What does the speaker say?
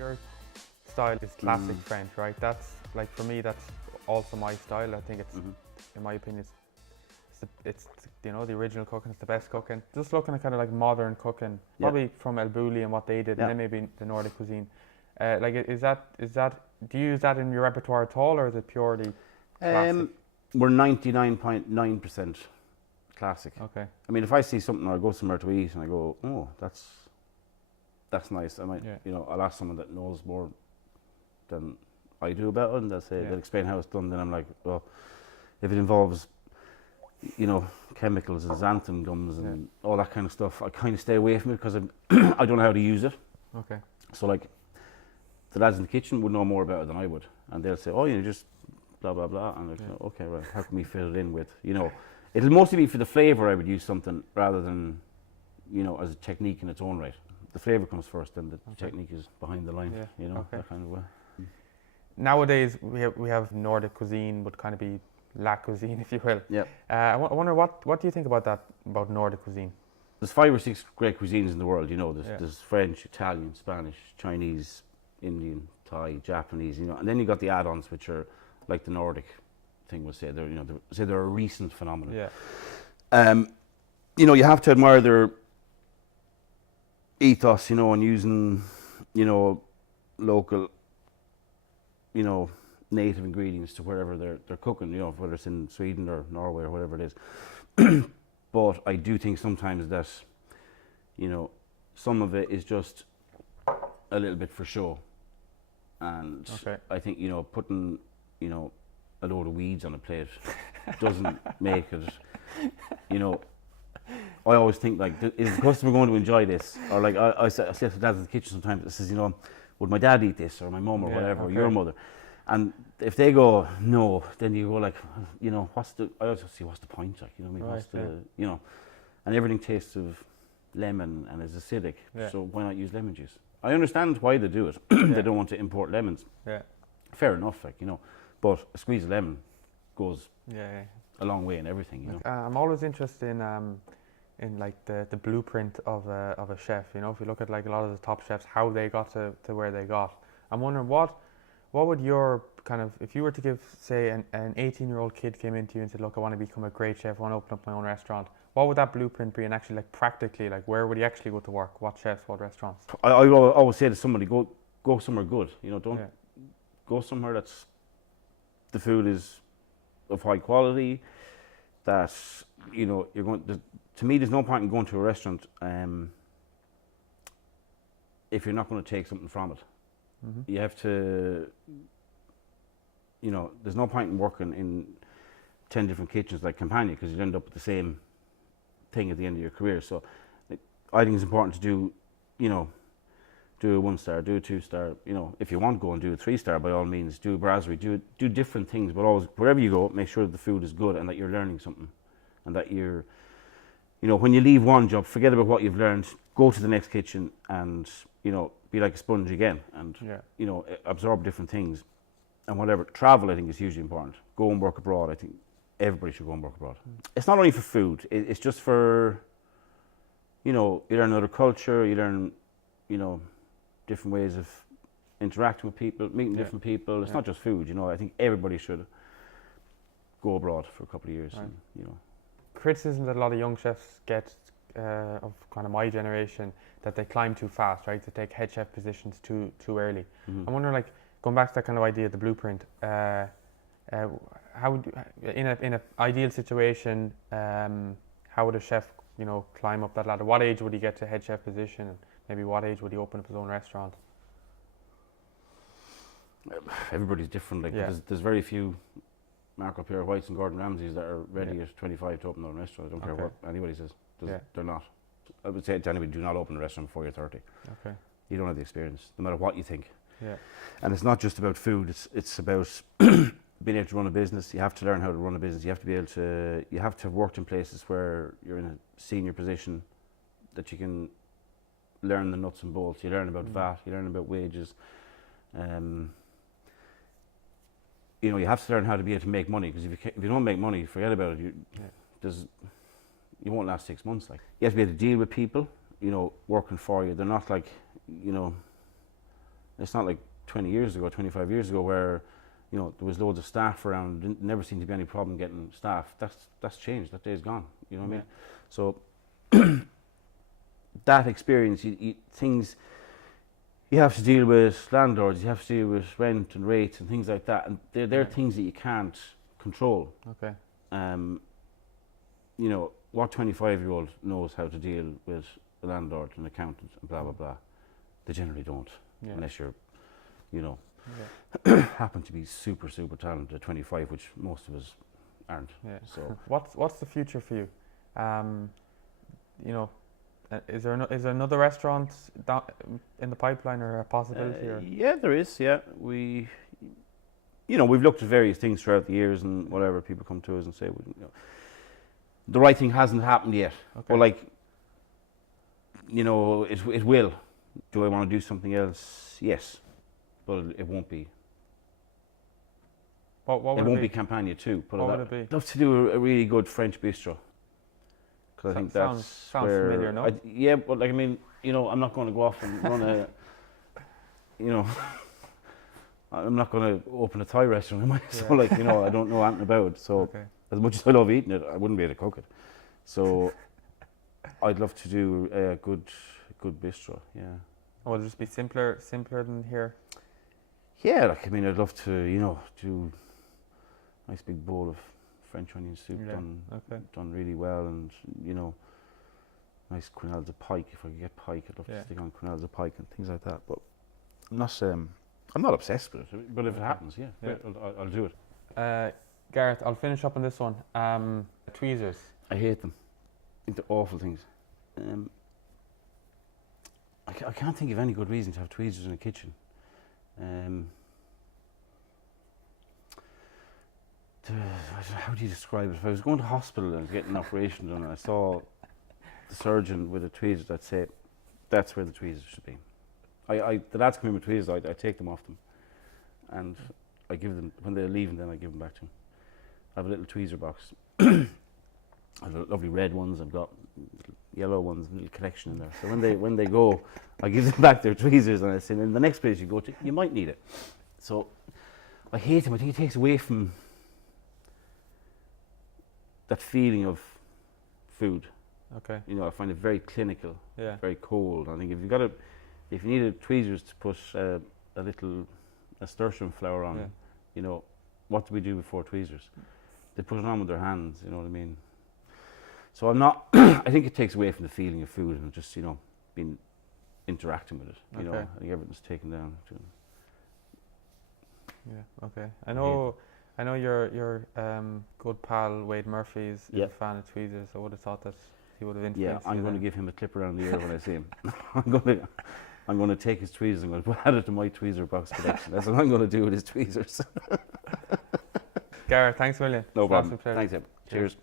Your style is classic French, right? That's like, for me, that's also my style. I think it's, in my opinion, it's you know, the original cooking. It's the best cooking. Just looking at kind of like modern cooking, probably from El Bulli and what they did, and then maybe the Nordic cuisine. Like, is that do you use that in your repertoire at all, or is it purely classic? We're 99.9% classic. Okay. I mean, if I see something or I go somewhere to eat and I go, oh, that's nice, I might, you know, I'll ask someone that knows more than I do about it, and they'll say, they'll explain how it's done. Then I'm like, well, if it involves, you know, chemicals and xanthan gums and all that kind of stuff, I kind of stay away from it because I don't know how to use it. Okay. So like, the lads in the kitchen would know more about it than I would, and they'll say, oh, you know, just blah blah blah, and I'm like, okay, right, how can we fit it in with, you know, it'll mostly be for the flavour. I would use something rather than, you know, as a technique in its own right. The flavour comes first, then the technique is behind the line, you know, that kind of way. Nowadays we have Nordic cuisine, would kind of be la cuisine, if you will. Yeah. I wonder what do you think about that, about Nordic cuisine? There's 5 or 6 great cuisines in the world, you know. There's French, Italian, Spanish, Chinese, Indian, Thai, Japanese, you know, and then you got the add-ons, which are like the Nordic thing would say. They're, you know, they're a recent phenomenon. Yeah. You know, you have to admire their ethos, you know, and using, you know, local, you know, native ingredients to wherever they're cooking, you know, whether it's in Sweden or Norway or whatever it is. But I do think sometimes that, you know, some of it is just a little bit for show. And I think, you know, putting, you know, a load of weeds on a plate doesn't make it, you know. I always think, like, is the customer going to enjoy this? Or like, I sit with dads in the kitchen sometimes that says, you know, would my dad eat this, or my mum, or whatever, or your mother? And if they go no, then you go like, you know, I always see, what's the point, like, you know what I mean, what's the, you know, and everything tastes of lemon and is acidic, so why not use lemon juice? I understand why they do it. They don't want to import lemons. Fair enough, like, you know, but a squeeze of lemon goes a long way in everything, you know. I'm always interested in like the blueprint of a chef, you know. If you look at like a lot of the top chefs, how they got to where they got. I'm wondering what would your kind of, if you were to give, say, an 18-year-old kid came into you and said, look, I want to become a great chef, I want to open up my own restaurant, what would that blueprint be? And actually, like, practically, like, where would he actually go to work? What chefs, what restaurants? I always say to somebody, go somewhere good, you know. Don't go somewhere that's, the food is of high quality, that, you know, you're going to me, there's no point in going to a restaurant if you're not going to take something from it. You have to, you know, there's no point in working in 10 different kitchens like Campagne, because you'll end up with the same thing at the end of your career. So like, I think it's important to do, you know, do a 1-star, do a 2-star, you know. If you want to go and do a 3-star, by all means, do a brasserie, do different things, but always, wherever you go, make sure that the food is good and that you're learning something, and that you're, you know, when you leave one job, forget about what you've learned, go to the next kitchen and, you know, be like a sponge again, and, you know, absorb different things. And whatever, travel, I think, is hugely important. Go and work abroad. I think everybody should go and work abroad. It's not only for food, it's just for, you know, you learn another culture, you learn, you know, different ways of interacting with people, meeting different people. It's not just food, you know. I think everybody should go abroad for a couple of years, and, you know. Criticism that a lot of young chefs get of kind of my generation, that they climb too fast, right? To take head chef positions too early. I'm wondering, like, going back to that kind of idea, the blueprint. How would you, in an ideal situation, how would a chef, you know, climb up that ladder? What age would he get to head chef position, and maybe what age would he open up his own restaurant? Everybody's different. Like, there's very few Marco Pierre Whites and Gordon Ramsays that are ready at 25 to open their own restaurant. I don't care what anybody says. They're not. I would say to anybody, do not open a restaurant before you're 30. Okay. You don't have the experience, no matter what you think. Yeah. And it's not just about food. It's about being able to run a business. You have to learn how to run a business. You have to be able to. You have to have worked in places where you're in a senior position, that you can learn the nuts and bolts. You learn about VAT. You learn about wages. You know, you have to learn how to be able to make money, because if you don't make money, forget about it. You won't last 6 months. Like, you have to be able to deal with people, you know, working for you. They're not like, you know, It's not like 20 years ago, 25 years ago, where there was loads of staff around. Never seemed to be any problem getting staff. That's changed. That day's gone. You know what I mean? So that experience, things you have to deal with landlords. You have to deal with rent and rates and things like that. And they're things that you can't control. Okay. What 25-year-old knows how to deal with a landlord and accountant and blah blah blah? They generally don't, unless you're, happen to be super talented at 25, which most of us aren't. Yeah. So what's the future for you? Is there another restaurant in the pipeline or a possibility? Yeah, there is. Yeah, we've looked at various things throughout the years, and whatever people come to us and say, the right thing hasn't happened yet. Okay. Or it will. Do I want to do something else? Yes, but it won't be. What would it it won't be? be Campagne too. What would it be? I'd love to do a really good French bistro. Because I think sounds familiar, no? Yeah, but I'm not going to go off and run I'm not going to open a Thai restaurant, am I? So I don't know anything about it. So as much as I love eating it, I wouldn't be able to cook it. So I'd love to do a good bistro. Yeah. Will it just be simpler than here? Yeah, I'd love to, do a nice big bowl of French onion soup done really well, and nice quenelles of pike. If I could get pike, I'd love to stick on quenelles of pike and things like that. But I'm not obsessed with it. But if it happens, I'll do it. Garrett, I'll finish up on this one. Tweezers. I hate them. I think they're awful things. I can't think of any good reason to have tweezers in a kitchen. How do you describe it? If I was going to hospital and getting an operation done and I saw the surgeon with a tweezer, I'd say that's where the tweezers should be. The lads come in with tweezers, I take them off them, and I give them, when they're leaving, then I give them back to them. I have a little tweezer box. I have lovely red ones, I've got yellow ones, a little collection in there. So when they go, I give them back their tweezers, and I say, in the next place you go to, you might need it. So I hate them. I think it takes away from that feeling of food. Okay. I find it very clinical, very cold. I think if you needed tweezers to put a nasturtium flower on, what do we do before tweezers? They put it on with their hands, you know what I mean? So I'm not, I think it takes away from the feeling of food and just, being interacting with it. I think everything's taken down. Yeah, okay. I know your good pal Wade Murphy is a fan of tweezers. I would have thought that he would have influenced you. I'm going to give him a clip around the ear when I see him. I'm going to take his tweezers and I'm going to add it to my tweezer box collection. That's what I'm going to do with his tweezers. Garrett, thanks a million. No problem. Thanks, Eb. Cheers.